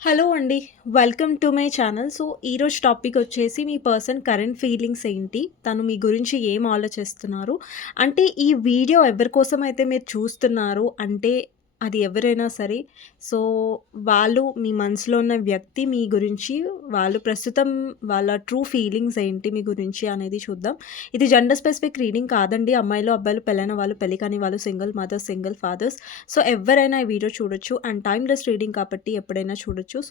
Hello అండి. Welcome to my channel. So, ఈరోజు topic వచ్చేసి మీ పర్సన్ కరెంట్ ఫీలింగ్స్ ఏంటి? తను మీ గురించి ఏం ఆలోచిస్తున్నారు? అంటే ఈ వీడియో ఎవరి కోసమైతే మీరు చూస్తున్నారు అంటే అది ఎవరైనా సరే. సో, వాళ్ళు మీ మనసులో ఉన్న వ్యక్తి మీ గురించి వాళ్ళు ప్రస్తుతం వాళ్ళ ట్రూ ఫీలింగ్స్ ఏంటి మీ గురించి అనేది చూద్దాం. ఇది జెండర్ స్పెసిఫిక్ రీడింగ్ కాదండి. అమ్మాయిలు, అబ్బాయిలు, పెళ్ళైన వాళ్ళు, పెళ్లి కాని వాళ్ళు, single mothers, single fathers. So, ఎవ్వరైనా ఈ వీడియో చూడొచ్చు. అండ్ టైమ్‌లెస్ రీడింగ్ కాబట్టి ఎప్పుడైనా చూడొచ్చు.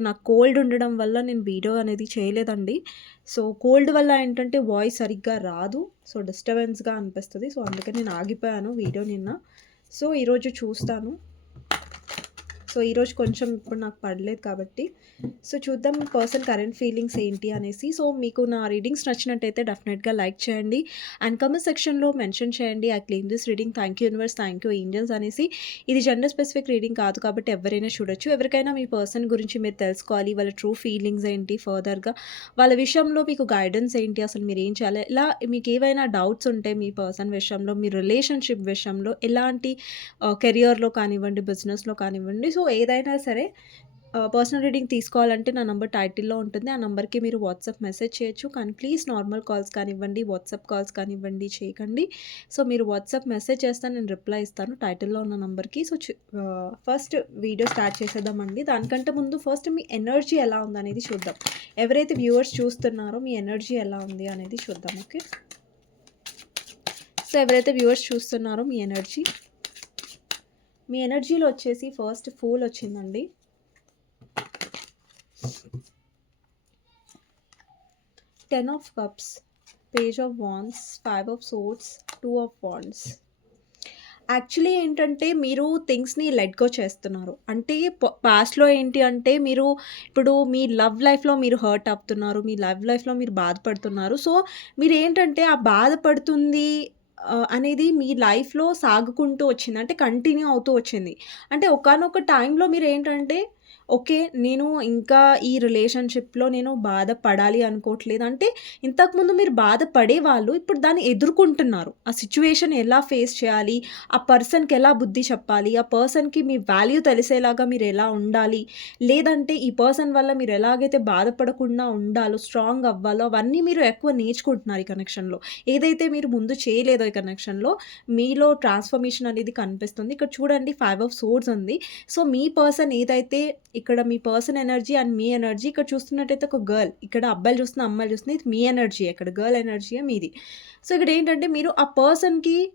నాకు కోల్డ్ ఉండడం వల్ల నేను వీడియో అనేది చేయలేదండి. సో, కోల్డ్ వల్ల ఏంటంటే వాయిస్ సరిగ్గా రాదు. సో, డిస్టర్బెన్స్‌గా అనిపిస్తది. సో, అందుకని నేను ఆగిపోయాను వీడియో నిన్న. సో, ఈరోజు చూస్తాను. సో, ఈరోజు కొంచెం ఇప్పుడు నాకు పడలేదు కాబట్టి. సో, చూద్దాం మీ పర్సన్ కరెంట్ ఫీలింగ్స్ ఏంటి అనేసి. సో, మీకు నా రీడింగ్స్ నచ్చినట్టయితే డెఫినెట్‌గా లైక్ చేయండి. అండ్ కామెంట్ సెక్షన్‌లో మెన్షన్ చేయండి. I claim this reading. Thank you universe, thank you angels అనేసి. ఇది జెండర్ స్పెసిఫిక్ రీడింగ్ కాదు కాబట్టి ఎవరైనా చూడొచ్చు. ఎవరికైనా మీ పర్సన్ గురించి మీరు తెలుసుకోవాలి. వాళ్ళ ట్రూ ఫీలింగ్స్ ఏంటి ఫర్దర్‌గా, వాళ్ళ విషయంలో మీకు గైడెన్స్ ఏంటి, అసలు మీరేం చేయాలి, ఇలా మీకేవైనా డౌట్స్ ఉంటే మీ పర్సన్ విషయంలో, మీ రిలేషన్‌షిప్ విషయంలో ఎలాంటి కెరియర్‌లో కానివ్వండి, బిజినెస్‌లో కానివ్వండి. సో, ఏదైనా సరే పర్సనల్ రీడింగ్ తీసుకోవాలంటే నా నంబర్ టైటిల్‌లో ఉంటుంది. ఆ నంబర్‌కి మీరు వాట్సాప్ మెసేజ్ చేయొచ్చు. కానీ ప్లీజ్ నార్మల్ కాల్స్ కానివ్వండి, వాట్సాప్ కాల్స్ కానివ్వండి చేయకండి. సో, మీరు వాట్సాప్ మెసేజ్ చేస్తే నేను రిప్లై ఇస్తాను టైటిల్‌లో ఉన్న నంబర్‌కి. ఫస్ట్ వీడియో స్టార్ట్ చేసేద్దామండి. దానికంటే ముందు ఫస్ట్ మీ ఎనర్జీ ఎలా ఉందనేది చూద్దాం. ఎవరైతే వ్యూవర్స్ చూస్తున్నారో మీ ఎనర్జీ ఎలా ఉంది అనేది చూద్దాం. ఓకే. సో, ఎవరైతే వ్యూవర్స్ చూస్తున్నారో మీ ఎనర్జీలో వచ్చేసి ఫస్ట్ ఫూల్ వచ్చిందండి. 10 of cups, page of wands, 5 of swords, 2 of wands. Actually ఏంటంటే మీరు థింగ్స్‌ని లెట్ గో చేస్తున్నారు. అంటే పాస్ట్‌లో ఏంటి అంటే మీరు ఇప్పుడు మీ లవ్ లైఫ్‌లో మీరు హర్ట్ అవుతున్నారు. మీ లవ్ లైఫ్‌లో మీరు బాధపడుతున్నారు. సో, మీరేంటంటే ఆ బాధపడుతుంది అనేది మీ లైఫ్‌లో సాగుకుంటూ వచ్చింది. అంటే కంటిన్యూ అవుతూ వచ్చింది. అంటే ఒకానొక టైంలో మీరేంటంటే ఓకే. నేను ఇంకా ఈ రిలేషన్‌షిప్‌లో నేను బాధపడాలి అనుకోవట్లేదు. అంటే ఇంతకుముందు మీరు బాధపడేవాళ్ళు ఇప్పుడు దాన్ని ఎదుర్కొంటున్నారు. ఆ సిట్యుయేషన్ ఎలా ఫేస్ చేయాలి? ఆ పర్సన్‌కి ఎలా బుద్ధి చెప్పాలి? ఆ పర్సన్‌కి మీ వాల్యూ తెలిసేలాగా మీరెలా ఉండాలి? లేదంటే ఈ పర్సన్ వల్ల మీరు ఎలాగైతే బాధపడకుండా ఉండాలో, స్ట్రాంగ్ అవ్వాలో అవన్నీ మీరు ఎక్కువ నేర్చుకుంటున్నారు ఈ కనెక్షన్‌లో. ఏదైతే మీరు ముందు చేయలేదో ఈ కనెక్షన్‌లో మీలో ట్రాన్స్‌ఫర్మేషన్ అనేది కనిపిస్తుంది. ఇక్కడ చూడండి 5 ఆఫ్ సోర్డ్స్ ఉంది. సో, మీ పర్సన్ ఏదైతే ఇక్కడ మీ పర్సన్ ఎనర్జీ అండ్ మీ ఎనర్జీ ఇక్కడ చూస్తున్నట్టయితే ఒక గర్ల్. ఇక్కడ అబ్బాయిలు చూస్తున్న, అమ్మాయిలు చూస్తున్న ఇది మీ ఎనర్జీయే. ఇక్కడ గర్ల్ ఎనర్జీయే మీది. సో, ఇక్కడేంటంటే మీరు ఆ పర్సన్‌కి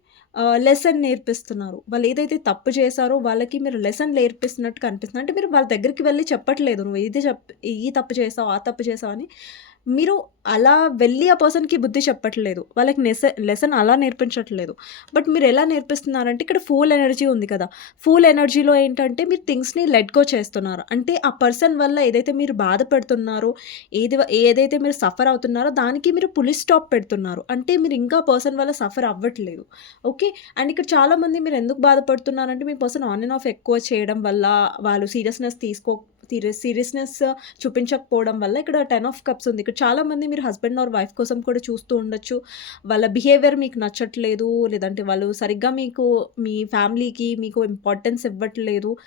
లెసన్ నేర్పిస్తున్నారు. వాళ్ళు ఏదైతే తప్పు చేశారో వాళ్ళకి మీరు లెసన్ నేర్పిస్తున్నట్టు కనిపిస్తుంది. అంటే మీరు వాళ్ళ దగ్గరికి వెళ్లి చెప్పట్లేదు. నువ్వు ఈ తప్పు చేసావు, ఆ తప్పు చేసావు అని. మీరు అలా వెళ్ళి ఆ పర్సన్‌కి బుద్ధి చెప్పట్లేదు. వాళ్ళకి లెసన్ అలా నేర్పించట్లేదు. బట్ మీరెలా నేర్పిస్తున్నారంటే ఇక్కడ ఫూల్ ఎనర్జీ ఉంది కదా! ఫూల్ ఎనర్జీలో ఏంటంటే మీరు థింగ్స్‌ని లెట్ గో చేస్తున్నారు. అంటే ఆ పర్సన్ వల్ల ఏదైతే మీరు బాధపడుతున్నారో, ఏదైతే మీరు సఫర్ అవుతున్నారో దానికి మీరు పులి స్టాప్ పెడుతున్నారు. అంటే మీరు ఇంకా పర్సన్ వల్ల సఫర్ అవ్వట్లేదు. ఓకే. అండ్ ఇక్కడ చాలామంది మీరెందుకు బాధపడుతున్నారంటే మీ పర్సన్ ఆన్ అండ్ ఆఫ్ ఎక్కువ చేయడం వల్ల, వాళ్ళు సీరియస్‌నెస్ చూపించకపోవడం వల్ల ఇక్కడ 10 ఆఫ్ కప్స్ ఉంది. ఇక్కడ చాలామంది మీరు హస్బెండ్ ఆర్ వైఫ్ కోసం కూడా చూస్తూ ఉండొచ్చు. వాళ్ళ బిహేవియర్ మీకు నచ్చట్లేదు. లేదంటే వాళ్ళు సరిగ్గా మీ ఫ్యామిలీకి మీకు ఇంపార్టెన్స్ ఇవ్వట్లేదు.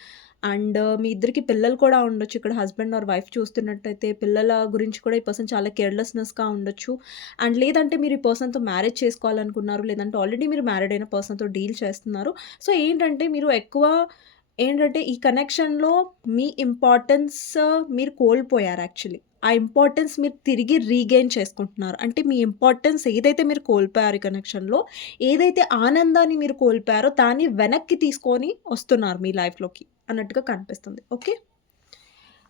అండ్ మీ ఇద్దరికి పిల్లలు కూడా ఉండొచ్చు. ఇక్కడ హస్బెండ్ ఆర్ వైఫ్ చూస్తున్నట్టయితే పిల్లల గురించి కూడా ఈ పర్సన్ చాలా కేర్‌లెస్‌నెస్‌గా ఉండొచ్చు. అండ్ లేదంటే మీరు ఈ పర్సన్‌తో మ్యారేజ్ చేసుకోవాలనుకున్నారు. లేదంటే ఆల్రెడీ మీరు మ్యారీడ్ అయిన పర్సన్‌తో డీల్ చేస్తున్నారు. సో, ఏంటంటే ఈ కనెక్షన్‌లో మీ ఇంపార్టెన్స్ మీరు కోల్పోయారు యాక్చువల్లీ. ఆ ఇంపార్టెన్స్ మీరు తిరిగి రీగెయిన్ చేసుకుంటున్నారు. అంటే మీ ఇంపార్టెన్స్ ఏదైతే మీరు కోల్పోయారో ఈ కనెక్షన్‌లో, ఏదైతే ఆనందాన్ని మీరు కోల్పోయారో దాన్ని వెనక్కి తీసుకొని వస్తున్నారు మీ లైఫ్‌లోకి అన్నట్టుగా కనిపిస్తుంది. ఓకే.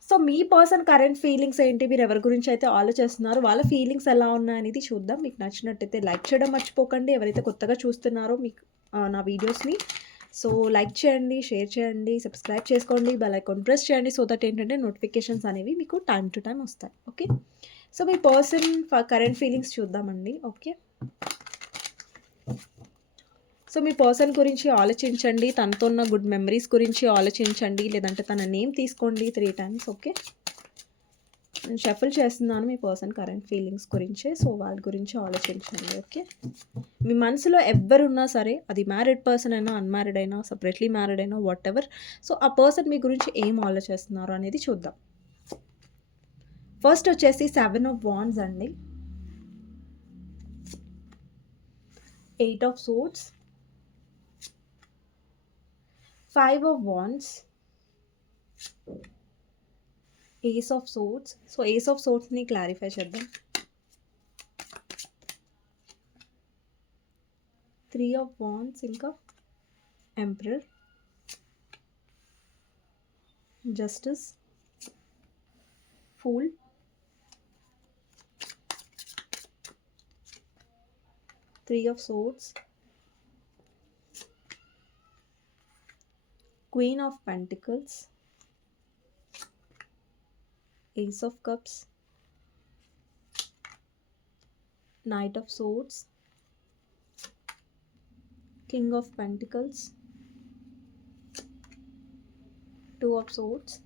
సో, మీ పర్సన్ కరెంట్ ఫీలింగ్స్ ఏంటి? మీరు ఎవరి గురించి అయితే ఆలోచిస్తున్నారో వాళ్ళ ఫీలింగ్స్ ఎలా ఉన్నాయనేది చూద్దాం. మీకు నచ్చినట్టయితే లైక్ చేయడం మర్చిపోకండి. ఎవరైతే కొత్తగా చూస్తున్నారో నా వీడియోస్‌ని సో, లైక్ చేయండి, షేర్ చేయండి, సబ్స్క్రైబ్ చేసుకోండి, బెల్ ఐకాన్ ప్రెస్ చేయండి. సో దట్ ఏంటంటే నోటిఫికేషన్స్ అనేవి మీకు టైమ్ టు టైమ్ వస్తాయి. ఓకే. సో, మీ పర్సన్ కరెంట్ ఫీలింగ్స్ చూద్దామండి. ఓకే. సో, మీ పర్సన్ గురించి ఆలోచించండి. తనతో ఉన్న గుడ్ మెమరీస్ గురించి ఆలోచించండి. లేదంటే తన నేమ్ తీసుకోండి 3 టైమ్స్. ఓకే. నేను షఫుల్ చేస్తున్నాను మీ పర్సన్ కరెంట్ ఫీలింగ్స్ గురించే. సో, వాళ్ళ గురించి ఆలోచించండి. ఓకే. మీ మనసులో ఎవ్వరున్నా సరే, అది మ్యారీడ్ పర్సన్ అయినా, అన్‌మ్యారీడ్ అయినా, సెపరేట్‌లీ మ్యారీడ్ అయినా వాటెవర్. సో, ఆ పర్సన్ మీ గురించి ఏం ఆలోచిస్తున్నారు అనేది చూద్దాం. ఫస్ట్ వచ్చేసి 7 ఆఫ్ వాండ్స్ అండి. 8 of swords, 5 of wands, ace of swords. So, ace of సోర్డ్స్‌ని క్లారిఫై చేద్దాం. 3 ఆఫ్ వాండ్స్ ఇంకా emperor, justice, fool, 3 of swords, queen of pentacles, ace of cups, knight of swords, king of pentacles, 2 of swords,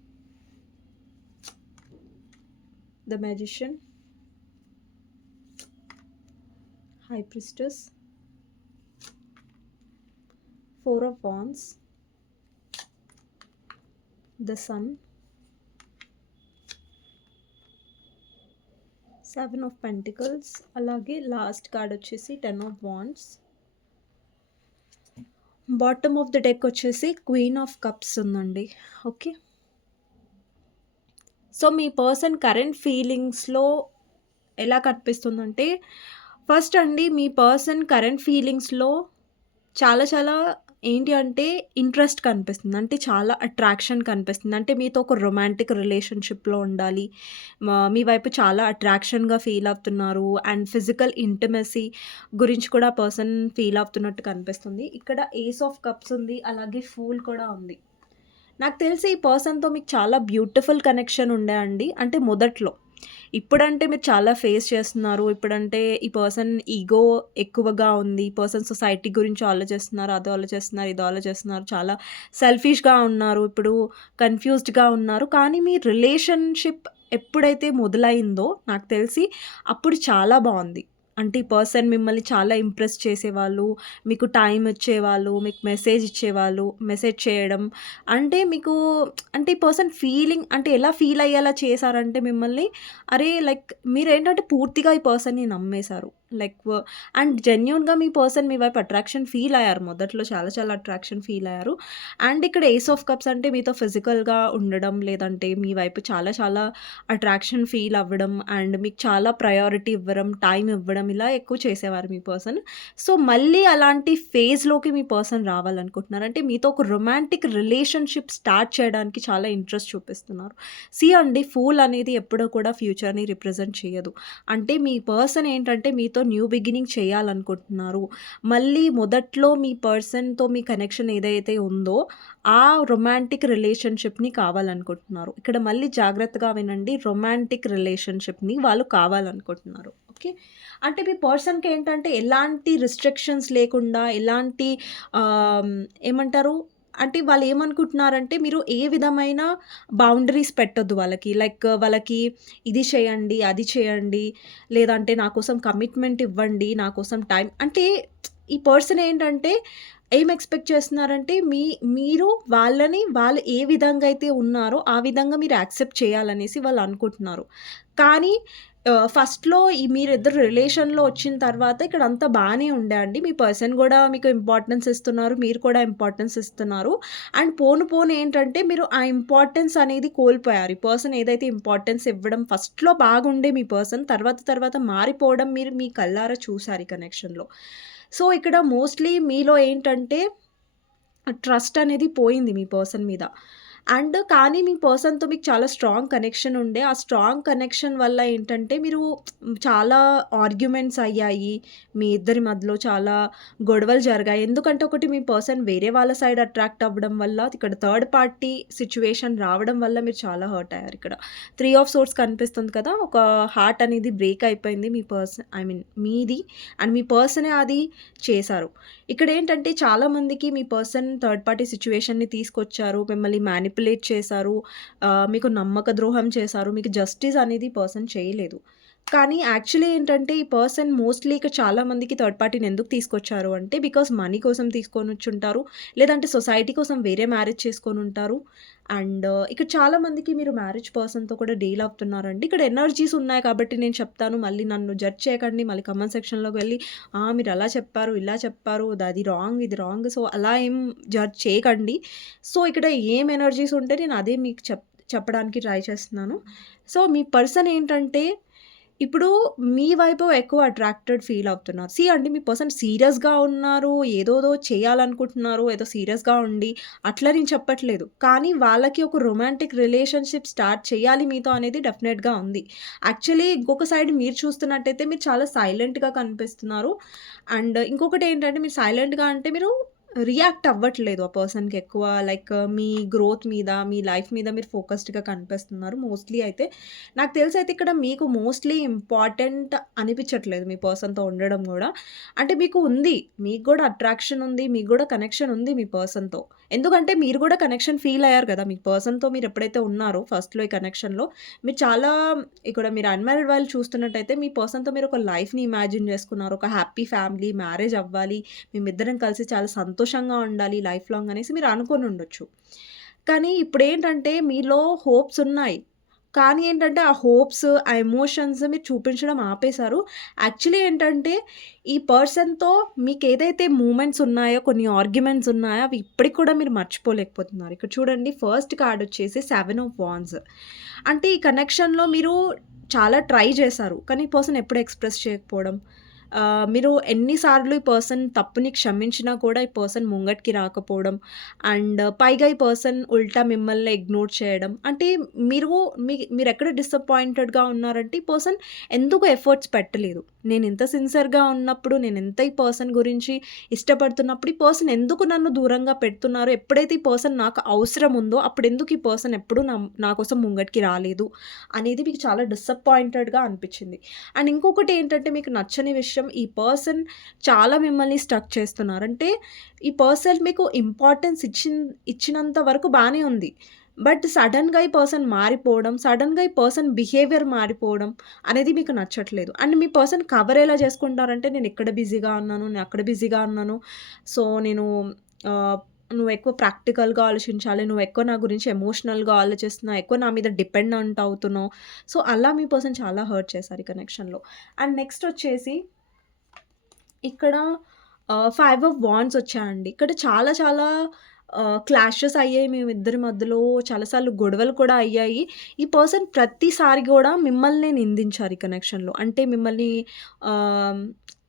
the magician, high priestess, 4 of wands, the sun, 7 of pentacles, అలాగే last card వచ్చేసి 10 of wands. Bottom of the deck వచ్చేసి queen of cups ఉందండి. Okay. So, మీ person current ఫీలింగ్స్‌లో ఎలా కనిపిస్తుందంటే, first అండి మీ person current ఫీలింగ్స్‌లో చాలా చాలా ఏంటి అంటే ఇంట్రెస్ట్ కనిపిస్తుంది. అంటే చాలా అట్రాక్షన్ కనిపిస్తుంది. అంటే మీతో ఒక రొమాంటిక్ రిలేషన్‌షిప్‌లో ఉండాలి. మీ వైపు చాలా అట్రాక్షన్‌గా ఫీల్ అవుతున్నారు. అండ్ ఫిజికల్ ఇంటిమసీ గురించి కూడా పర్సన్ ఫీల్ అవుతున్నట్టు కనిపిస్తుంది. ఇక్కడ ఏస్ ఆఫ్ కప్స్ ఉంది. అలాగే ఫూల్ కూడా ఉంది. నాకు తెలిసి ఈ పర్సన్‌తో మీకు చాలా బ్యూటిఫుల్ కనెక్షన్ ఉండే అండి. అంటే మొదట్లో. ఇప్పుడంటే మీరు చాలా ఫేస్ చేస్తున్నారు. ఇప్పుడంటే ఈ పర్సన్ ఈగో ఎక్కువగా ఉంది. ఈ పర్సన్ సొసైటీ గురించి ఆలోచిస్తున్నారు. అదో ఆలోచిస్తున్నారు, ఇదో ఆలోచిస్తున్నారు. చాలా సెల్ఫిష్‌గా ఉన్నారు. ఇప్పుడు కన్‌ఫ్యూజ్డ్‌గా ఉన్నారు. కానీ మీ రిలేషన్‌షిప్ ఎప్పుడైతే మొదలైందో నాకు తెలిసి అప్పుడు చాలా బావుంది. అంటే ఈ పర్సన్ మిమ్మల్ని చాలా ఇంప్రెస్ చేసేవాళ్ళు. మీకు టైమ్ ఇచ్చేవాళ్ళు. మీకు మెసేజ్ ఇచ్చేవాళ్ళు. మెసేజ్ చేయడం. అంటే మీకు అంటే ఈ పర్సన్ ఫీలింగ్ అంటే ఎలా ఫీల్ అయ్యేలా చేశారంటే మిమ్మల్ని, అరే లైక్ మీరేంటంటే పూర్తిగా ఈ పర్సన్‌ని నమ్మేశారు. లైక్ అండ్ జెన్యూన్‌గా మీ పర్సన్ మీ వైపు అట్రాక్షన్ ఫీల్ అయ్యారు. మొదట్లో చాలా చాలా అట్రాక్షన్ ఫీల్ అయ్యారు. అండ్ ఇక్కడ ఏస్ ఆఫ్ కప్స్ అంటే మీతో ఫిజికల్‌గా ఉండడం, లేదంటే మీ వైపు చాలా చాలా అట్రాక్షన్ ఫీల్ అవ్వడం అండ్ మీకు చాలా ప్రయారిటీ ఇవ్వడం, టైం ఇవ్వడం ఇలా ఎక్కువ చేసేవారు మీ పర్సన్. సో, మళ్ళీ అలాంటి ఫేజ్‌లోకి మీ పర్సన్ రావాలనుకుంటున్నారు. అంటే మీతో ఒక రొమాంటిక్ రిలేషన్‌షిప్ స్టార్ట్ చేయడానికి చాలా ఇంట్రెస్ట్ చూపిస్తున్నారు. అండి ఫూల్ అనేది ఎప్పుడూ కూడా ఫ్యూచర్‌ని రిప్రజెంట్ చేయదు. అంటే మీ పర్సన్ ఏంటంటే మీతో న్యూ బిగినింగ్ చేయాలనుకుంటున్నారు. మళ్ళీ మొదట్లో మీ పర్సన్‌తో మీ కనెక్షన్ ఏదైతే ఉందో ఆ రొమాంటిక్ రిలేషన్‌షిప్‌ని కావాలనుకుంటున్నారు. ఇక్కడ మళ్ళీ జాగ్రత్తగా వినండి. రొమాంటిక్ రిలేషన్‌షిప్‌ని వాళ్ళు కావాలనుకుంటున్నారు. ఓకే. అంటే మీ పర్సన్‌కి ఏంటంటే ఎలాంటి రిస్ట్రిక్షన్స్ లేకుండా ఎలాంటి ఆహ్, ఏమంటారు అంటే వాళ్ళు ఏమనుకుంటున్నారంటే మీరు ఏ విధమైన బౌండరీస్ పెట్టొద్దు వాళ్ళకి. లైక్ వాళ్ళకి ఇది చేయండి, అది చేయండి, లేదంటే నా కోసం కమిట్మెంట్ ఇవ్వండి, నా కోసం టైం అంటే ఈ పర్సన్ ఏంటంటే ఏం ఎక్స్‌పెక్ట్ చేస్తున్నారంటే మీరు వాళ్ళని వాళ్ళు ఏ విధంగా అయితే ఉన్నారో ఆ విధంగా మీరు యాక్సెప్ట్ చేయాలనేసి వాళ్ళు అనుకుంటున్నారు. కానీ ఫస్ట్‌లో మీరిద్దరు రిలేషన్‌లో వచ్చిన తర్వాత ఇక్కడ అంతా బానే ఉండే అండి. మీ పర్సన్ గూడా మీకు ఇంపార్టెన్స్ ఇస్తున్నారు. మీరు కూడా ఇంపార్టెన్స్ ఇస్తున్నారు. అండ్ పోను పోను ఏంటంటే మీరు ఆ ఇంపార్టెన్స్ అనేది కోల్పోయారు. ఈ పర్సన్ ఏదైతే ఇంపార్టెన్స్ ఇవ్వడం ఫస్ట్‌లో బాగుండే మీ పర్సన్ తర్వాత తర్వాత మారిపోవడం మీరు మీ కళ్ళారా చూసారు ఈ కనెక్షన్‌లో. సో, ఇక్కడ మోస్ట్‌లీ మీలో ఏంటంటే ట్రస్ట్ అనేది పోయింది మీ పర్సన్ మీద. అండ్ కానీ మీ పర్సన్‌తో మీకు చాలా స్ట్రాంగ్ కనెక్షన్ ఉండే. ఆ స్ట్రాంగ్ కనెక్షన్ వల్ల ఏంటంటే మీరు చాలా ఆర్గ్యుమెంట్స్ అయ్యాయి. మీ ఇద్దరి మధ్యలో చాలా గొడవలు జరిగాయి. ఎందుకంటే ఒకటి మీ పర్సన్ వేరే వాళ్ళ సైడ్ అట్రాక్ట్ అవ్వడం వల్ల ఇక్కడ థర్డ్ పార్టీ సిట్యుయేషన్ రావడం వల్ల మీరు చాలా హర్ట్ అయ్యారు ఇక్కడ. 3 ఆఫ్ సోర్డ్స్ కనిపిస్తుంది కదా! ఒక హార్ట్ అనేది బ్రేక్ అయిపోయింది మీ పర్సన్ ఐ మీన్ మీది. అండ్ మీ పర్సనే అది చేశారు. ఇక్కడేంటంటే చాలామందికి మీ పర్సన్ థర్డ్ పార్టీ సిట్యుయేషన్‌ని తీసుకొచ్చారు. మిమ్మల్ని మ్యానిపులేట్ చేశారు, మీకు నమ్మక ద్రోహం చేశారు, మీకు జస్టిస్ అనేది ఈ పర్సన్ చేయలేదు. కానీ యాక్చువల్లీ ఏంటంటే ఈ పర్సన్ మోస్ట్‌లీ ఇక చాలా మందికి థర్డ్ పార్టీని ఎందుకు తీసుకొచ్చారు అంటే బికాజ్ మనీ కోసం తీసుకొనొచ్చుంటారు. లేదంటే సొసైటీ కోసం వేరే మ్యారేజ్ చేసుకొనుంటారు. అండ్ ఇక్కడ చాలా మందికి మీరు మ్యారేజ్ పర్సన్‌తో కూడా డీల్ అవుతున్నారండి. ఇక్కడ ఎనర్జీస్ ఉన్నాయి కాబట్టి నేను చెప్తాను. మళ్ళీ నన్ను జడ్జ్ చేయకండి. మళ్ళీ కామెంట్ సెక్షన్‌లోకి వెళ్లి మీరు అలా చెప్పారు, ఇలా చెప్పారు, అది రాంగ్, ఇది రాంగ్. సో, అలా ఏం జడ్జ్ చేయకండి. సో, ఇక్కడ ఏం ఎనర్జీస్ ఉంటే నేను అదే మీకు చెప్పడానికి ట్రై చేస్తున్నాను. సో, మీ పర్సన్ ఏంటంటే ఇప్పుడు మీ వైపు ఎక్కువ అట్రాక్టెడ్ ఫీల్ అవుతున్నారు. అండి మీ పర్సన్ సీరియస్‌గా ఉన్నారు. ఏదోదో చేయాలనుకుంటున్నారు. ఏదో సీరియస్‌గా ఉండి అట్లా నేను చెప్పట్లేదు. కానీ వాళ్ళకి ఒక రొమాంటిక్ రిలేషన్‌షిప్ స్టార్ట్ చేయాలి మీతో అనేది డెఫినెట్‌గా ఉంది. యాక్చువల్లీ ఇంకొక సైడ్ మీరు చూస్తున్నట్టయితే మీరు చాలా సైలెంట్‌గా కనిపిస్తున్నారు. అండ్ ఇంకొకటేంటంటే మీరు సైలెంట్‌గా అంటే మీరు రియాక్ట్ అవ్వట్లేదు ఆ పర్సన్‌కి ఎక్కువ. లైక్ మీ గ్రోత్ మీద, మీ లైఫ్ మీద మీరు ఫోకస్డ్‌గా కనిపిస్తున్నారు మోస్ట్‌లీ అయితే. నాకు తెలిసైతే ఇక్కడ మీకు మోస్ట్‌లీ ఇంపార్టెంట్ అనిపించట్లేదు మీ పర్సన్‌తో ఉండడం గూడా. అంటే మీకు ఉంది. మీకు గూడా అట్రాక్షన్ ఉంది. మీకు గూడా కనెక్షన్ ఉంది మీ పర్సన్‌తో. ఎందుకంటే మీరు గూడా కనెక్షన్ ఫీల్ అయ్యారు గదా! మీ పర్సన్‌తో మీరు ఎప్పుడైతే ఉన్నారో ఫస్ట్‌లో ఈ కనెక్షన్‌లో మీరు చాలా ఇక్కడ మీరు అన్‌మ్యారీడ్ వాళ్ళు చూస్తున్నట్టయితే మీ పర్సన్‌తో మీరు ఒక లైఫ్‌ని ఇమాజిన్ చేసుకున్నారు. ఒక హ్యాపీ ఫ్యామిలీ, మ్యారేజ్ అవ్వాలి. మేమిద్దరం కలిసి చాలా సంతోషంగా ఉండాలి లైఫ్ లాంగ్ అనేసి మీరు అనుకోనుండొచ్చు. కానీ ఇప్పుడేంటంటే మీలో హోప్స్ ఉన్నాయి. కానీ ఏంటంటే ఆ హోప్స్, ఆ ఎమోషన్స్ మీరు చూపించడం ఆపేశారు. యాక్చువల్లీ ఏంటంటే ఈ పర్సన్‌తో మీకేదైతే మూమెంట్స్ ఉన్నాయో, కొన్ని ఆర్గ్యుమెంట్స్ ఉన్నాయో అవి ఇప్పటికి కూడా మీరు మర్చిపోలేకపోతున్నారు. ఇక్కడ చూడండి ఫస్ట్ కార్డ్ వచ్చేసి 7 ఆఫ్ వాండ్స్. అంటే ఈ కనెక్షన్‌లో మీరు చాలా ట్రై చేశారు. కానీ ఈ పర్సన్ ఎప్పుడు ఎక్స్‌ప్రెస్ చేయకపోవడం. మీరు ఎన్ని సార్లు ఈ పర్సన్ తప్పుని క్షమించినా కూడా ఈ పర్సన్ ముంగటికి రాకపోవడం. అండ్ పైగా ఈ పర్సన్ ఉల్టా మిమ్మల్ని ఇగ్నోర్ చేయడం. అంటే మీరు మీరెక్కడ డిసప్పాయింటెడ్‌గా ఉన్నారంటే ఈ పర్సన్ ఎందుకు ఎఫర్ట్స్ పెట్టలేదు. నేనింత సిన్సియర్‌గా ఉన్నప్పుడు, నేనెంత ఈ పర్సన్ గురించి ఇష్టపడుతున్నప్పుడు, ఈ పర్సన్ ఎందుకు నన్ను దూరంగా పెడుతున్నారు? ఎప్పుడైతే ఈ పర్సన్ నాకు అవసరం ఉందో అప్పుడెందుకు ఈ పర్సన్ ఎప్పుడు నా కోసం ముంగటికి రాలేదు అనేది మీకు చాలా డిసప్పాయింటెడ్‌గా అనిపిచ్చింది. అండ్ ఇంకొకటి ఏంటంటే మీకు నచ్చని విషయం ఈ పర్సన్ చాలా మిమ్మల్ని స్టక్ చేస్తున్నారు. అంటే ఈ పర్సన్ మీకు ఇంపార్టెన్స్ ఇచ్చినంత వరకు బానే ఉంది. బట్ సడెన్‌గా ఈ పర్సన్ మారిపోవడం, సడెన్‌గా ఈ పర్సన్ బిహేవియర్ మారిపోవడం అనేది మీకు నచ్చట్లేదు. అండ్ మీ పర్సన్ కవర్ ఎలా చేసుకుంటారంటే నేను ఇక్కడ బిజీగా ఉన్నాను, నేను అక్కడ బిజీగా ఉన్నాను. సో, నేను ఆహ్, నువ్వు ఎక్కువ ప్రాక్టికల్‌గా ఆలోచించాలి. నువ్వు ఎక్కువ నా గురించి ఎమోషనల్‌గా ఆలోచిస్తున్నావు. ఎక్కువ నా మీద డిపెండెంట్ అవుతున్నావు. సో, అలా మీ పర్సన్ చాలా హర్ట్ చేశారు ఈ కనెక్షన్‌లో. అండ్ నెక్స్ట్ వచ్చేసి ఇక్కడ 5 ఆఫ్ వాండ్స్ వచ్చాయండి. ఇక్కడ చాలా చాలా క్లాషెస్ అయ్యాయి మేమిద్దరి మధ్యలో. చాలా సార్లు గొడవలు కూడా అయ్యాయి. ఈ పర్సన్ ప్రతిసారి గూడా మిమ్మల్నే నిందించారు ఈ కనెక్షన్‌లో. అంటే మిమ్మల్ని ఆహ్,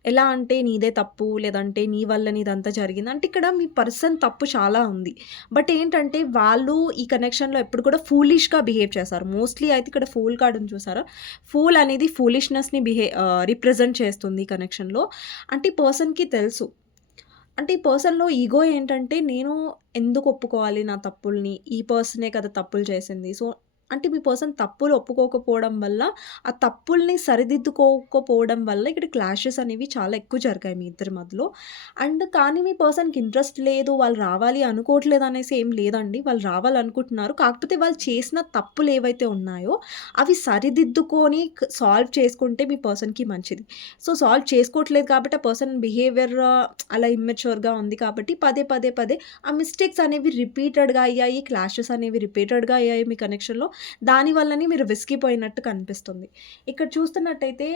ఎలా అంటే నీదే తప్పు, లేదంటే నీ వల్లనే ఇదంతా జరిగింది. అంటే ఇక్కడ మీ పర్సన్ తప్పు చాలా ఉంది. బట్ ఏంటంటే వాళ్ళు ఈ కనెక్షన్‌లో ఎప్పుడు కూడా ఫూలిష్‌గా బిహేవ్ చేశారు. మోస్ట్‌లీ అయితే ఇక్కడ ఫూల్ కార్డ్ ఉంది చూసారా? ఫూల్ అనేది ఫూలిష్‌నెస్‌ని రిప్రజెంట్ చేస్తుంది ఈ కనెక్షన్‌లో. అంటే ఈ పర్సన్‌కి తెలుసు. అంటే ఈ పర్సన్‌లో ఇగో ఏంటంటే నేను ఎందుకు ఒప్పుకోవాలి నా తప్పుల్ని? ఈ పర్సనే కదా తప్పులు చేసింది. సో, అంటే మీ పర్సన్ తప్పులు ఒప్పుకోకపోవడం వల్ల, ఆ తప్పుల్ని సరిదిద్దుకోకపోవడం వల్ల ఇక్కడ క్లాషెస్ అనేవి చాలా ఎక్కువ జరిగాయి మీ ఇద్దరి మధ్యలో. అండ్ కానీ మీ పర్సన్‌కి ఇంట్రెస్ట్ లేదు, వాళ్ళు రావాలి అనుకోవట్లేదు అనేసి ఏం లేదండి. వాళ్ళు రావాలనుకుంటున్నారు. కాకపోతే వాళ్ళు చేసిన తప్పులు ఏవైతే ఉన్నాయో అవి సరిదిద్దుకొని సాల్వ్ చేసుకుంటే మీ పర్సన్‌కి మంచిది. సో, సాల్వ్ చేసుకోవట్లేదు కాబట్టి ఆ పర్సన్ బిహేవియర్ అలా ఇమ్మెచ్యూర్‌గా ఉంది కాబట్టి పదే ఆ మిస్టేక్స్ అనేవి రిపీటెడ్‌గా అయ్యాయి. క్లాషెస్ అనేవి రిపీటెడ్‌గా అయ్యాయి మీ కనెక్షన్‌లో. దాని వల్లనే మీరు విసిగిపోయినట్టు కనిపిస్తుంది. ఇక్కడ చూస్తున్నట్టయితే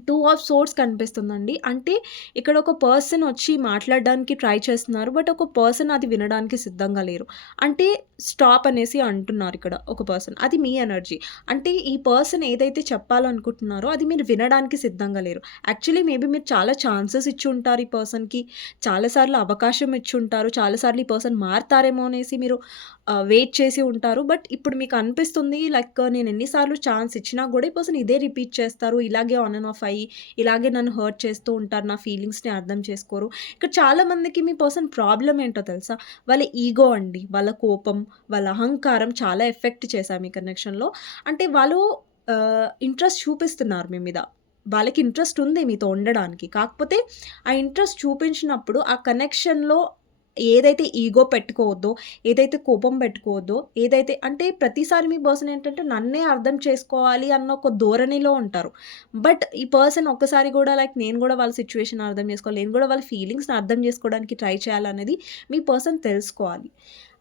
2 ఆఫ్ సోర్డ్స్ కనిపిస్తుందండి. అంటే ఇక్కడ ఒక పర్సన్ వచ్చి మాట్లాడడానికి ట్రై చేస్తున్నారు. బట్ ఒక పర్సన్ అది వినడానికి సిద్ధంగా లేరు. అంటే స్టాప్ అనేసి అంటున్నారు ఇక్కడ ఒక పర్సన్. అది మీ ఎనర్జీ. అంటే ఈ పర్సన్ ఏదైతే చెప్పాలనుకుంటున్నారో అది మీరు వినడానికి సిద్ధంగా లేరు. యాక్చువల్లీ మేబీ మీరు చాలా ఛాన్సెస్ ఇచ్చుంటారు ఈ పర్సన్‌కి. చాలా సార్లు అవకాశం ఇచ్చుంటారు. చాలా సార్లు ఈ పర్సన్ మారతారేమో అనేసి మీరు వెయిట్ చేసి ఉంటారు. బట్ ఇప్పుడు మీకు అనిపిస్తుంది లైక్ నేను ఎన్ని సార్లు ఛాన్స్ ఇచ్చినా గూడా ఈ పర్సన్ ఇదే రిపీట్ చేస్తారు. ఇలాగే ఆన్ అండ్ ఆఫ్ అయ్యి, ఇలాగే నన్ను హర్ట్ చేస్తూ ఉంటారు. నా ఫీలింగ్స్‌ని అర్థం చేసుకోరు. ఇక్కడ చాలా మందికి మీ పర్సన్ ప్రాబ్లమ్ ఏంటో తెలుసా? వాళ్ళ ఈగో అండి. వాళ్ళ కోపం, వాళ్ళ అహంకారం చాలా ఎఫెక్ట్ చేశాయి మీ కనెక్షన్‌లో. అంటే వాళ్ళు ఇంట్రెస్ట్ చూపిస్తున్నారు మీ మీద. వాళ్ళకి ఇంట్రెస్ట్ ఉంది మీతో ఉండడానికి. కాకపోతే ఆ ఇంట్రెస్ట్ చూపించినప్పుడు ఆ కనెక్షన్‌లో ఏదైతే ఈగో పెట్టుకోవద్దో, ఏదైతే కోపం పెట్టుకోవద్దో, ఏదైతే అంటే ప్రతిసారి మీ పర్సన్ ఏంటంటే నన్నే అర్థం చేసుకోవాలి అన్న ఒక ధోరణిలో ఉంటారు. బట్ ఈ పర్సన్ ఒక్కసారి గూడా లైక్ నేను గూడా వాళ్ళ సిట్యుయేషన్ అర్థం చేసుకోవాలి. నేను గూడా వాళ్ళ ఫీలింగ్స్‌ని అర్థం చేసుకోవడానికి ట్రై చేయాలనేది మీ పర్సన్ తెలుసుకోవాలి.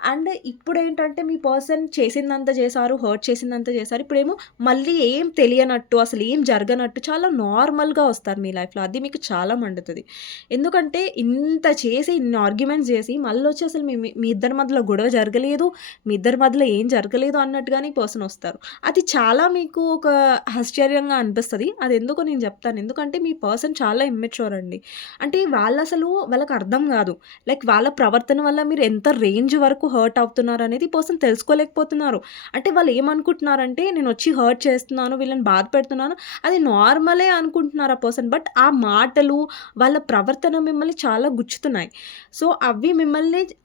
అండ్ ఇప్పుడేంటంటే మీ పర్సన్ చేసిందంతా చేశారు, హర్ట్ చేసిందంతా చేశారు. ఇప్పుడేమో మళ్ళీ ఏం తెలియనట్టు, అసలేం జరగనట్టు చాలా నార్మల్‌గా వస్తారు మీ లైఫ్‌లో. అది మీకు చాలా మండుతది. ఎందుకంటే ఇంత చేసి, ఇన్ని ఆర్గ్యుమెంట్స్ చేసి మళ్ళొచ్చి అసలు మీ మీ మీ ఇద్దరి మధ్యలో గొడవ జరగలేదు, మీ ఇద్దరి మధ్యలో ఏం జరగలేదు అన్నట్టుగానే ఈ పర్సన్ వస్తారు. అది చాలా మీకు ఒక ఆశ్చర్యంగా అనిపిస్తది. అదెందుకో నేను చెప్తాను. ఎందుకంటే మీ పర్సన్ చాలా ఇమ్మెచ్యూర్ అండి. అంటే వాళ్ళసలు వాళ్ళకర్థం గాదు. లైక్ వాళ్ళ ప్రవర్తన వల్ల మీరు ఎంత రేంజ్ వరకు హర్ట్ అవుతున్నారనేది ఈ పర్సన్ తెలుసుకోలేకపోతున్నారు. అంటే వాళ్ళు ఏమనుకుంటున్నారంటే నేనొచ్చి హర్ట్ చేస్తున్నాను, వీళ్ళని బాధ పెడుతున్నాను, అది నార్మలే అనుకుంటున్నారు ఆ పర్సన్. బట్ ఆ మాటలు, వాళ్ళ ప్రవర్తన మిమ్మల్ని చాలా గుచ్చుతున్నాయి. సో,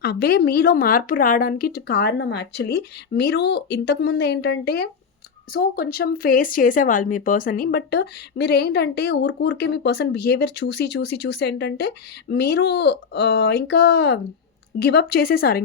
అవే మీలో మార్పు రావడానికి కారణం యాక్చువల్లీ. మీరు ఇంతకుముందేంటంటే సో, కొంచెం ఫేస్ చేసేవాళ్ళు మీ పర్సన్‌ని. బట్ మీరేంటంటే ఊరికే మీ పర్సన్ బిహేవియర్ చూసి ఏంటంటే మీరు ఇంకా గివ్ అప్ చేసేసారు.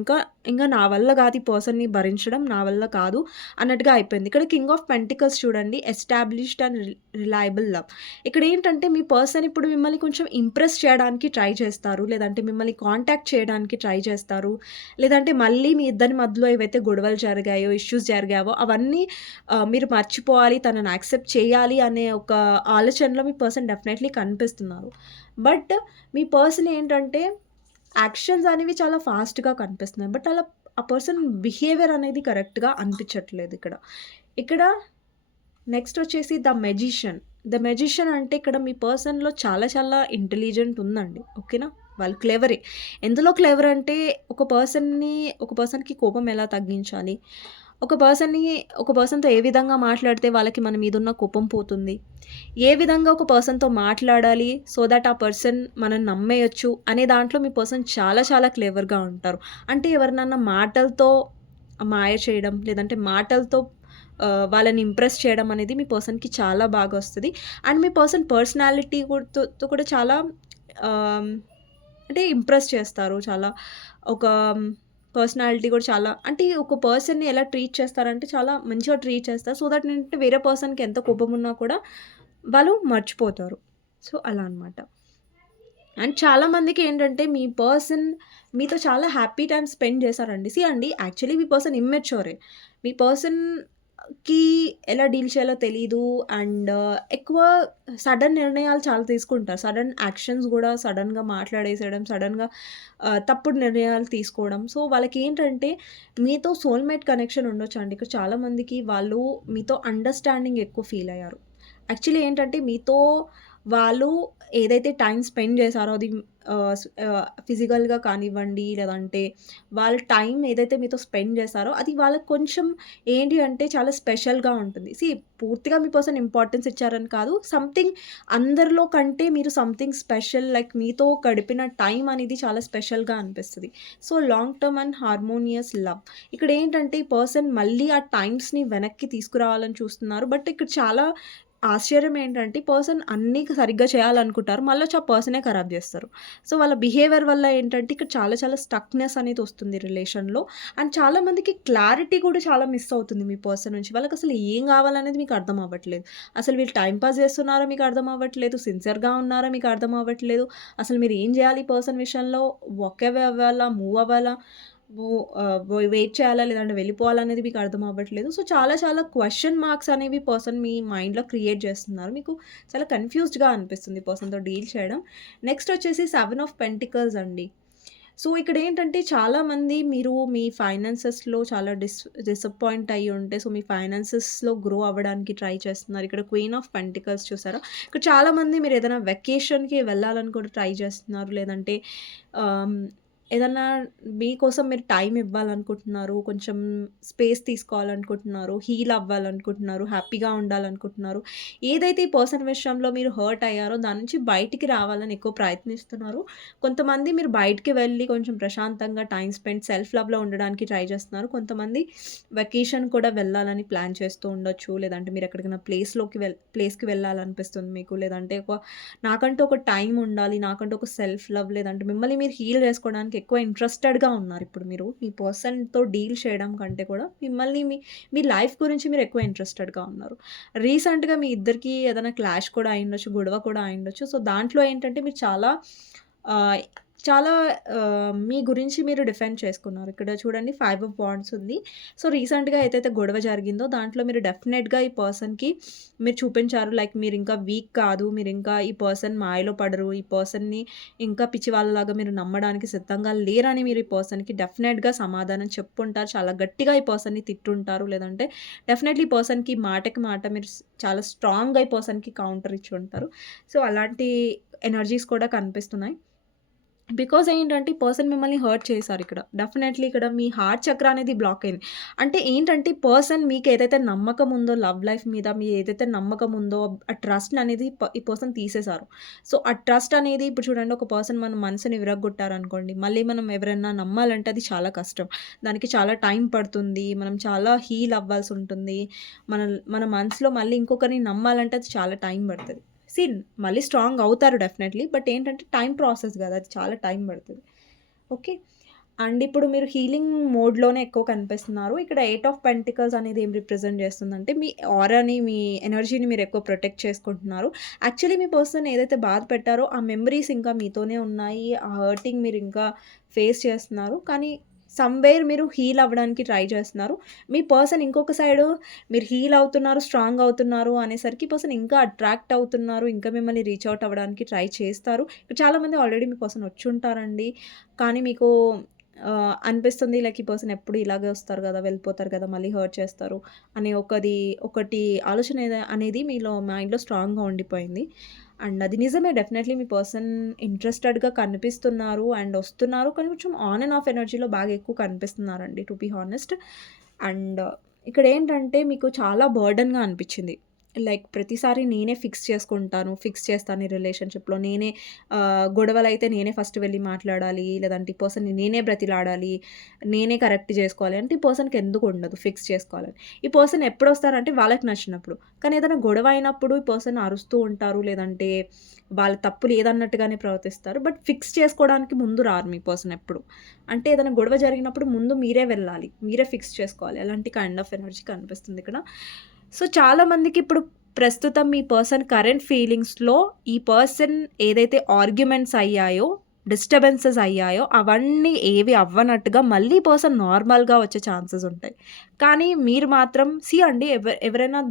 ఇంక నా వల్ల గాదు ఈ పర్సన్‌ని భరించడం, నా వల్ల కాదు అన్నట్టుగా అయిపోయింది. ఇక్కడ కింగ్ ఆఫ్ పెంటికల్స్ చూడండి, ఎస్టాబ్లిష్డ్ అండ్ రిలయబుల్ లవ్. ఇక్కడేంటంటే మీ పర్సన్ ఇప్పుడు మిమ్మల్ని కొంచెం ఇంప్రెస్ చేయడానికి ట్రై చేస్తారు. లేదంటే మిమ్మల్ని కాంటాక్ట్ చేయడానికి ట్రై చేస్తారు. లేదంటే మళ్ళీ మీ ఇద్దరి మధ్యలో ఏవైతే గొడవలు జరిగాయో, ఇష్యూస్ జరిగావో అవన్నీ మీరు మర్చిపోవాలి, తనని యాక్సెప్ట్ చేయాలి అనే ఒక ఆలోచనలో మీ పర్సన్ డెఫినైట్‌లీ కనిపిస్తున్నారు. బట్ మీ పర్సన్ ఏంటంటే యాక్షన్స్ అనేవి చాలా ఫాస్ట్‌గా కనిపిస్తున్నాయి. బట్ ఆ పర్సన్ బిహేవియర్ అనేది కరెక్ట్‌గా అనిపించట్లేదు ఇక్కడ. ఇక్కడ నెక్స్ట్ వచ్చేసి ద మెజిషియన్. ద మెజిషియన్ అంటే ఇక్కడ మీ పర్సన్‌లో చాలా చాలా ఇంటెలిజెంట్ ఉందండి. ఓకేనా? వాళ్ళు క్లెవరే. ఎందులో క్లెవర్ అంటే ఒక పర్సన్‌కి కోపం ఎలా తగ్గించాలి? ఒక పర్సన్‌తో ఏ విధంగా మాట్లాడితే వాళ్ళకి మన మీదున్న కోపం పోతుంది? ఏ విధంగా ఒక పర్సన్‌తో మాట్లాడాలి సో థట్ ఆ పర్సన్ మనల్ని నమ్మేయొచ్చు అనే దాంట్లో మీ పర్సన్ చాలా చాలా క్లెవర్‌గా ఉంటారు. అంటే ఎవరినన్నా మాటలతో మాయ చేయడం, లేదంటే మాటలతో వాళ్ళని ఇంప్రెస్ చేయడం అనేది మీ పర్సన్‌కి చాలా బాగా వస్తది. అండ్ మీ పర్సన్ పర్సనాలిటీ తో కూడా చాలా ఆహ్, అంటే ఇంప్రెస్ చేస్తారు. చాలా ఒక పర్సనాలిటీ కూడా చాలా అంటే ఒక పర్సన్‌ని ఎలా ట్రీట్ చేస్తారంటే చాలా మంచిగా ట్రీట్ చేస్తారు. సో థట్ ఏంటంటే వేరే పర్సన్‌కి ఎంత కోపమున్నా కూడా వాళ్ళు మర్చిపోతారు. సో, అలా అనమాట. అండ్ చాలామందికి ఏంటంటే మీ పర్సన్ మీతో చాలా హ్యాపీ టైమ్ స్పెండ్ చేశారండి. అండి యాక్చువల్లీ మీ పర్సన్ ఇమ్మెచ్యూరే. మీ పర్సన్‌కి ఎలా డీల్ చేయాలో తెలీదు. అండ్ ఎక్కువ సడన్ నిర్ణయాలు చాలా తీసుకుంటారు. సడన్ యాక్షన్స్ గూడా సడన్‌గా మాట్లాడేసేయడం, సడన్‌గా తప్పుడు నిర్ణయాలు తీసుకోవడం. సో, వాళ్ళకేంటంటే మీతో సోల్‌మేట్ కనెక్షన్ ఉండొచ్చండి. ఇక్కడ చాలామందికి వాళ్ళు మీతో అండర్‌స్టాండింగ్ ఎక్కువ ఫీల్ అయ్యారు. యాక్చువల్లీ ఏంటంటే మీతో వాళ్ళు ఏదైతే టైమ్ స్పెండ్ చేశారో అది ఫిజికల్‌గా కానివ్వండి, లేదంటే వాళ్ళ టైం ఏదైతే మీతో స్పెండ్ చేశారో అది వాళ్ళకి కొంచెం ఏంటి అంటే చాలా స్పెషల్‌గా ఉంటుంది. పూర్తిగా మీ పర్సన్ ఇంపార్టెన్స్ ఇచ్చారని కాదు. సంథింగ్ అందరిలో కంటే మీరు సంథింగ్ స్పెషల్ లైక్ మీతో గడిపిన టైం అనేది చాలా స్పెషల్‌గా అనిపిస్తది. So, long term and harmonious love. ఇక్కడేంటంటే ఈ పర్సన్ మళ్ళీ ఆ టైమ్స్‌ని వెనక్కి తీసుకురావాలని చూస్తున్నారు. బట్ ఇక్కడ చాలా ఆశ్చర్యం ఏంటంటే, పర్సన్ అన్నీ సరిగ్గా చేయాలనుకుంటారు. మళ్ళొచ్చి ఆ పర్సనే ఖరాబ్ జేస్తారు. సో, వాళ్ళ బిహేవియర్ వల్ల ఏంటంటే, ఇక్కడ చాలా చాలా స్టక్‌నెస్ అనేది వస్తుంది రిలేషన్‌లో. అండ్ చాలా మందికి క్లారిటీ కూడా చాలా మిస్ అవుతుంది మీ పర్సన్ నుంచి. వాళ్ళకసలు ఏం గావాలనేది మీకు అర్థం అవ్వట్లేదు. అసలు వీళ్ళు టైమ్ పాస్ జేస్తున్నారో మీకు అర్థం అవ్వట్లేదు. సిన్సియర్‌గా ఉన్నారో మీకు అర్థం అవ్వట్లేదు. అసలు మీరు ఏం జేయాలి ఈ పర్సన్ విషయంలో? వాక్ అవే అవ్వాలా? మూవ్ అవ్వాలా? వెయిట్ చేయాలా? లేదంటే వెళ్ళిపోవాలా? అనేది మీకు అర్థం అవ్వట్లేదు. సో, చాలా చాలా క్వెషన్ మార్క్స్ అనేవి పర్సన్ మీ మైండ్‌లో క్రియేట్ చేస్తున్నారు. మీకు చాలా కన్‌ఫ్యూజ్డ్‌గా అనిపిస్తుంది ఈ పర్సన్‌తో డీల్ చేయడం. నెక్స్ట్ వచ్చేసి 7 ఆఫ్ పెంటికల్స్ అండి. సో, ఇక్కడేంటంటే చాలామంది మీరు మీ ఫైనాన్సెస్‌లో చాలా డిసప్పాయింట్ అయ్యి ఉంటే, సో, మీ ఫైనాన్సెస్‌లో గ్రో అవ్వడానికి ట్రై చేస్తున్నారు. ఇక్కడ క్వీన్ ఆఫ్ పెంటికల్స్ చూసారా? ఇక్కడ చాలామంది మీరు ఏదైనా వెకేషన్‌కి వెళ్ళాలని కూడా ట్రై చేస్తున్నారు. లేదంటే ఆహ్, ఏదన్నా మీకోసం మీరు టైం ఇవ్వాలనుకుంటున్నారు. కొంచెం స్పేస్ తీసుకోవాలనుకుంటున్నారు. హీల్ అవ్వాలనుకుంటున్నారు. హ్యాపీగా ఉండాలనుకుంటున్నారు. ఏదైతే ఈ పర్సన్ విషయంలో మీరు హర్ట్ అయ్యారో దాని నుంచి బయటికి రావాలని ఎక్కువ ప్రయత్నిస్తున్నారు. కొంతమంది మీరు బయటికి వెళ్ళి కొంచెం ప్రశాంతంగా టైమ్ స్పెండ్ సెల్ఫ్ లవ్‌లో ఉండడానికి ట్రై చేస్తున్నారు. కొంతమంది వెకేషన్ కూడా వెళ్ళాలని ప్లాన్ చేస్తూ ఉండొచ్చు. లేదంటే మీరు ఎక్కడికైనా ప్లేస్‌కి వెళ్ళాలనిపిస్తుంది మీకు. లేదంటే నాకంటూ ఒక టైమ్ ఉండాలి. నాకంటూ ఒక సెల్ఫ్ లవ్ లేదంటే మిమ్మల్ని మీరు హీల్ చేసుకోవడానికి ఎక్కువ ఇంట్రెస్టెడ్‌గా ఉన్నారు ఇప్పుడు మీరు. మీ పర్సన్‌తో డీల్ చేయడం కంటే కూడా మిమ్మల్ని మీ లైఫ్ గురించి మీరు ఎక్కువ ఇంట్రెస్టెడ్‌గా ఉన్నారు. రీసెంట్‌గా మీ ఇద్దరికీ ఏదైనా క్లాష్ కూడా అయ్యుండొచ్చు, గొడవ కూడా అయ్యుండొచ్చు. సో, దాంట్లో ఏంటంటే మీరు ఆహ్, చాలా మీ గురించి మీరు డిఫెండ్ చేసుకున్నారు. ఇక్కడ చూడండి 5 ఆఫ్ వాండ్స్ ఉంది. సో, రీసెంట్‌గా ఏదైతే గొడవ జరిగిందో దాంట్లో మీరు డెఫినెట్‌గా ఈ పర్సన్‌కి మీరు చూపించారు. లైక్ మీరింకా వీక్ కాదు. మీరింకా ఈ పర్సన్ మాయలో పడరు. ఈ పర్సన్‌ని ఇంకా పిచ్చివాళ్ళలాగా మీరు నమ్మడానికి సిద్ధంగా లేరని మీరు ఈ పర్సన్‌కి డెఫినెట్‌గా సమాధానం చెప్పుంటారు. చాలా గట్టిగా ఈ పర్సన్‌ని తిట్టుంటారు. లేదంటే డెఫినెట్‌లీ ఈ పర్సన్‌కి మాటకి మాట మీరు చాలా స్ట్రాంగ్‌గా ఈ పర్సన్‌కి కౌంటర్ ఇచ్చుంటారు. సో, అలాంటి ఎనర్జీస్ కూడా కనిపిస్తున్నాయి. బికాజ్ ఏంటంటే, ఈ పర్సన్ మిమ్మల్ని హర్ట్ చేశారిక్కడ. డెఫినెట్‌లీ ఇక్కడ మీ హార్ట్ చక్ర అనేది బ్లాక్ అయింది. అంటే ఏంటంటే, పర్సన్ మీకేదైతే నమ్మకం ఉందో లవ్ లైఫ్ మీద మీ ఏదైతే నమ్మకం ఉందో, ఆ ట్రస్ట్ అనేది ఈ పర్సన్ తీసేశారు. సో, ఆ ట్రస్ట్ అనేది ఇప్పుడు చూడండి, ఒక పర్సన్ మన మనసుని విరగ్గొట్టారనుకోండి, మళ్ళీ మనం ఎవరైనా నమ్మాలంటే అది చాలా కష్టం. దానికి చాలా టైం పడుతుంది. మనం చాలా హీల్ అవ్వాల్సుంటుంది. మన మన మనసులో మళ్ళీ ఇంకొకరిని నమ్మాలంటే అది చాలా టైం పడతది. సీ మళ్ళీ స్ట్రాంగ్ అవుతారు డెఫినెట్‌లీ. బట్ ఏంటంటే టైమ్ ప్రాసెస్ గదా! అది చాలా టైం పడతది. ఓకే. అండ్ ఇప్పుడు మీరు హీలింగ్ మోడ్‌లోనే ఎక్కువ కనిపిస్తున్నారు. ఇక్కడ 8 ఆఫ్ పెంటికల్స్ అనేది ఏం రిప్రజెంట్ చేస్తుందంటే, మీ ఆరాని, మీ ఎనర్జీని మీరు ఎక్కువ ప్రొటెక్ట్ చేసుకుంటున్నారు. యాక్చువల్లీ మీ పర్సన్ ఏదైతే బాధ పెట్టారో, ఆ మెమరీస్ ఇంకా మీతోనే ఉన్నాయి. ఆ హర్టింగ్ మీరు ఇంకా ఫేస్ చేస్తున్నారు. కానీ సమ్‌వేర్ మీరు హీల్ అవ్వడానికి ట్రై చేస్తున్నారు. మీ పర్సన్ ఇంకొక సైడు మీరు హీల్ అవుతున్నారు, స్ట్రాంగ్ అవుతున్నారు అనేసరికి పర్సన్ ఇంకా అట్రాక్ట్ అవుతున్నారు. ఇంకా మిమ్మల్ని రీచ్ అవుట్ అవ్వడానికి ట్రై చేస్తారు. చాలామంది ఆల్రెడీ మీ పర్సన్ వచ్చుంటారండి. కానీ మీకు అనిపిస్తుంది లైక్ ఈ పర్సన్ ఎప్పుడు ఇలాగే వస్తారు గదా! వెళ్ళిపోతారు గదా! మళ్ళీ హర్ట్ చేస్తారు అనే ఒకటి ఆలోచన అనేది మీలో మైండ్‌లో స్ట్రాంగ్‌గా ఉండిపోయింది. అండ్ అది నిజమే డెఫినెట్‌లీ మీ పర్సన్ ఇంట్రెస్టెడ్‌గా కనిపిస్తున్నారు అండ్ వస్తున్నారు. కానీ కొంచెం ఆన్ అండ్ ఆఫ్ ఎనర్జీలో బాగా ఎక్కువ కనిపిస్తున్నారండి టు బీ హానెస్ట్. అండ్ ఇక్కడేంటంటే మీకు చాలా బర్డెన్‌గా అనిపిచ్చింది. లైక్ ప్రతిసారి నేనే ఫిక్స్ చేసుకుంటాను. ఫిక్స్ చేస్తాను ఈ రిలేషన్‌షిప్‌లో. గొడవలైతే నేనే ఫస్ట్ వెళ్లి మాట్లాడాలి. లేదంటే ఈ పర్సన్‌ని నేనే బ్రతిలాడాలి. నేనే కరెక్ట్ జేసుకోవాలి. అంటే ఈ పర్సన్‌కి ఎందుకు ఉండదు ఫిక్స్ చేసుకోవాలని. ఈ పర్సన్ ఎప్పుడొస్తారంటే వాళ్ళకి నచ్చినప్పుడు. కానీ ఏదైనా గొడవ అయినప్పుడు ఈ పర్సన్ అరుస్తూ ఉంటారు. లేదంటే వాళ్ళ తప్పు లేదన్నట్టుగానే ప్రవర్తిస్తారు. బట్ ఫిక్స్ చేసుకోవడానికి ముందు రారు మీ పర్సన్ ఎప్పుడు. అంటే ఏదైనా గొడవ జరిగినప్పుడు ముందు మీరే వెళ్ళాలి. మీరే ఫిక్స్ చేసుకోవాలి. అలాంటి కైండ్ ఆఫ్ ఎనర్జీ కనిపిస్తుంది ఇక్కడ. సో, చాలామందికి ఇప్పుడు ప్రస్తుతం మీ పర్సన్ కరెంట్ ఫీలింగ్స్‌లో ఈ పర్సన్ ఏదైతే ఆర్గ్యుమెంట్స్ అయ్యాయో, డిస్టర్బెన్సెస్ అయ్యాయో అవన్నీ ఏవి అవ్వనట్టుగా మళ్ళీ పర్సన్ నార్మల్‌గా వచ్చే ఛాన్సెస్ ఉంటాయి. కానీ మీరు మాత్రం అండి ఎవరైనా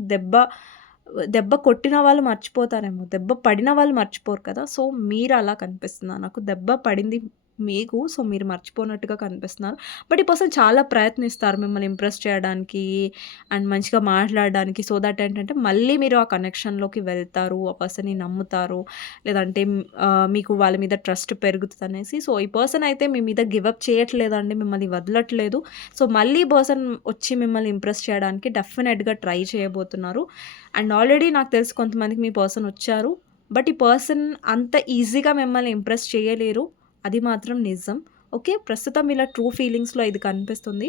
దెబ్బ కొట్టిన వాళ్ళు మర్చిపోతారేమో. దెబ్బ పడిన వాళ్ళు మర్చిపోరు కదా! సో, మీరలా కనిపిస్తున్నారు నాకు. దెబ్బ పడింది మీకు. సో, మీరు మర్చిపోనట్టుగా కనిపిస్తున్నారు. బట్ ఈ పర్సన్ చాలా ప్రయత్నిస్తారు మిమ్మల్ని ఇంప్రెస్ చేయడానికి అండ్ మంచిగా మాట్లాడడానికి. సో దట్ ఏంటంటే మళ్ళీ మీరు ఆ కనెక్షన్‌లోకి వెళ్తారు. ఆ పర్సన్‌ని నమ్ముతారు. లేదంటే మీకు వాళ్ళ మీద ట్రస్ట్ పెరుగుతదనేసి. సో, ఈ పర్సన్ అయితే మీ మీద గివ్ అప్ చేయట్లేదండి. మిమ్మల్ని వదలట్లేదు. సో, మళ్ళీ పర్సన్ వచ్చి మిమ్మల్ని ఇంప్రెస్ చేయడానికి డెఫినెట్‌గా ట్రై చేయబోతున్నారు. అండ్ ఆల్రెడీ నాకు తెలిసి కొంతమందికి మీ పర్సన్ వచ్చారు. బట్ ఈ పర్సన్ అంత ఈజీగా మిమ్మల్ని ఇంప్రెస్ చేయలేరు. అది మాత్రం నిజం. ఓకే. ప్రస్తుతం ఇలా ట్రూ ఫీలింగ్స్‌లో ఇది కనిపిస్తుంది.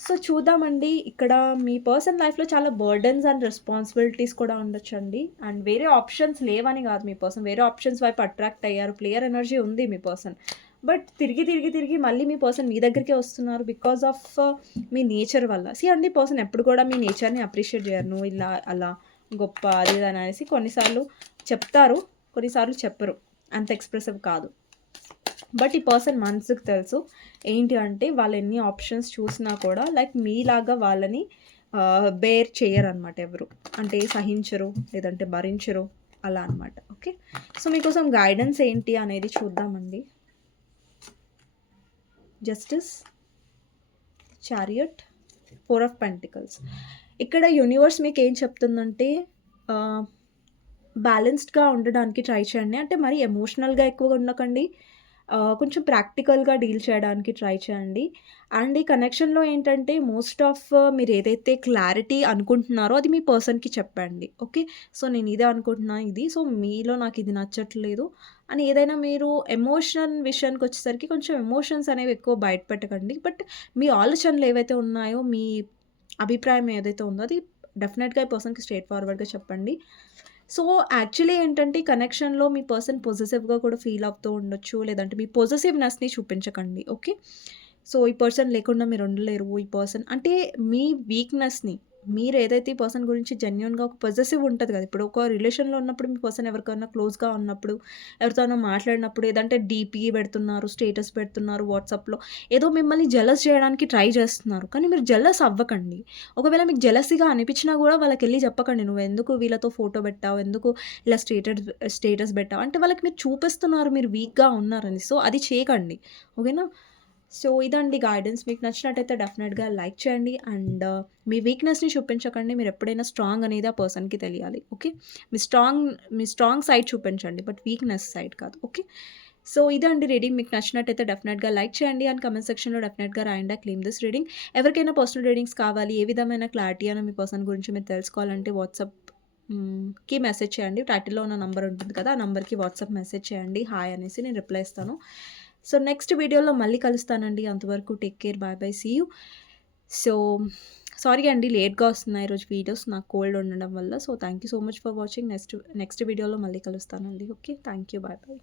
సో, చూద్దామండి. ఇక్కడ మీ పర్సన్ లైఫ్‌లో చాలా బర్డెన్స్ అండ్ రెస్పాన్సిబిలిటీస్ కూడా ఉండొచ్చండి. అండ్ వేరే ఆప్షన్స్ లేవని గాదు మీ పర్సన్. వేరే ఆప్షన్స్ వైపు అట్రాక్ట్ అయ్యారు. ప్లేయర్ ఎనర్జీ ఉంది మీ పర్సన్. బట్ తిరిగి మళ్ళీ మీ పర్సన్ మీ దగ్గరికే వస్తున్నారు బికాజ్ ఆఫ్ మీ నేచర్ వల్ల. అండి పర్సన్ ఎప్పుడు కూడా మీ నేచర్‌ని అప్రిషియేట్ జేయరు. నువ్వు ఇలా, అలా, గొప్ప అది ఇది అనేసి కొన్నిసార్లు చెప్తారు. కొన్నిసార్లు చెప్పరు. అంత ఎక్స్‌ప్రెసివ్ కాదు. బట్ ఈ పర్సన్ మనసుకు తెలుసు. ఏంటి అంటే వాళ్ళు ఎన్ని ఆప్షన్స్ చూసినా కూడా లైక్ మీలాగా వాళ్ళని బేర్ చేయరనమాట ఎవరు. అంటే సహించరు, లేదంటే భరించరు అలా అనమాట. ఓకే. సో, మీకోసం గైడెన్స్ ఏంటి అనేది చూద్దామండి. Justice, chariot, 4 of pentacles. ఇక్కడ యూనివర్స్ మీకేం చెప్తుందంటే బ్యాలెన్స్డ్‌గా ఉండడానికి ట్రై చేయండి. అంటే మరీ ఎమోషనల్‌గా ఎక్కువగా ఉండకండి. కొంచెం ప్రాక్టికల్‌గా డీల్ చేయడానికి ట్రై చేయండి. అండ్ ఈ కనెక్షన్‌లో ఏంటంటే మోస్ట్ ఆఫ్ మీరేదైతే క్లారిటీ అనుకుంటున్నారో అది మీ పర్సన్‌కి చెప్పండి. ఓకే. సో, నేను ఇదే అనుకుంటున్నా ఇది. సో, మీలో నాకిది నచ్చట్లేదు అని ఏదైనా మీరు ఎమోషన్ విషయానికొచ్చేసరికి కొంచెం ఎమోషన్స్ అనేవి ఎక్కువ బయట పెట్టకండి. బట్ మీ ఆలోచనలు ఏవైతే ఉన్నాయో, మీ అభిప్రాయం ఏదైతే ఉందో అది డెఫినెట్‌గా ఈ పర్సన్‌కి స్ట్రెయిట్ ఫార్వర్డ్‌గా చెప్పండి. సో, యాక్చువల్లీ ఏంటంటే కనెక్షన్‌లో మీ పర్సన్ పొసెసివ్‌గా కూడా ఫీల్ అవుతూ ఉండొచ్చు. లేదంటే మీ పొసెసివ్‌నెస్‌ని చూపించకండి. ఓకే. సో, ఈ పర్సన్ లేకుండా మీరు ఉండలేరు. ఈ పర్సన్ అంటే మీ వీక్‌నెస్‌ని మీరేదైతే ఈ పర్సన్ గురించి జెన్యూన్‌గా ఒక పొసెసివ్ ఉంటది కదా! ఇప్పుడు ఒక రిలేషన్‌లో ఉన్నప్పుడు మీ పర్సన్ ఎవరికైనా క్లోజ్‌గా ఉన్నప్పుడు, ఎవరితోనో మాట్లాడినప్పుడు ఏదంటే డీపీ పెడుతున్నారు, స్టేటస్ పెడుతున్నారు వాట్సాప్‌లో. ఏదో మిమ్మల్ని జెలస్ చేయడానికి ట్రై చేస్తున్నారు. కానీ మీరు జెలస్ అవ్వకండి. ఒకవేళ మీకు జెలసీగా అనిపించినా గూడా వాళ్ళకెళ్లి చెప్పకండి. "నువ్వెందుకు వీళ్ళతో ఫోటో పెట్టావు? ఎందుకు ఇలా స్టేటస్ పెట్టావు?" అంటే వాళ్ళకి మీరు చూపిస్తున్నారు మీరు వీక్‌గా ఉన్నారని. సో, అది చేయకండి. ఓకేనా? సో, ఇదండి గైడెన్స్. మీకు నచ్చినట్టయితే డెఫినెట్‌గా లైక్ చేయండి. అండ్ మీ వీక్‌నెస్‌ని చూపించకండి. మీరెప్పుడైనా స్ట్రాంగ్ అనేది ఆ పర్సన్‌కి తెలియాలి. ఓకే. మీ స్ట్రాంగ్ సైడ్ చూపించండి. బట్ వీక్‌నెస్ సైడ్ కాదు. ఓకే. సో, ఇదండి రీడింగ్. మీకు నచ్చినట్టయితే డెఫినెట్‌గా లైక్ చేయండి. అండ్ కామెంట్ సెక్షన్‌లో డెఫినెట్‌గా రాయండి. I claim this reading. ఎవరికైనా పర్సనల్ రీడింగ్స్ కావాలి, ఏ విధమైన క్లారిటీ అయినా మీ పర్సన్ గురించి మీరు తెలుసుకోవాలంటే కి మెసేజ్ చేయండి. టైటిల్‌లో ఉన్న నంబర్ ఉంటుంది కదా! ఆ నంబర్‌కి వాట్సాప్ మెసేజ్ చేయండి. హాయ్ అనేసి నేను రిప్లై ఇస్తాను. సో, నెక్స్ట్ వీడియోలో మళ్ళీ కలుస్తానండి. అంతవరకు take care. Bye bye. See you. So, sorry అండి లేట్‌గా వస్తున్నాయి ఈరోజు వీడియోస్. నాకు కోల్డ్ ఉండడం వల్ల. So, thank you so much for watching. Next next వీడియోలో మళ్ళీ కలుస్తానండి. Okay. Thank you. Bye bye.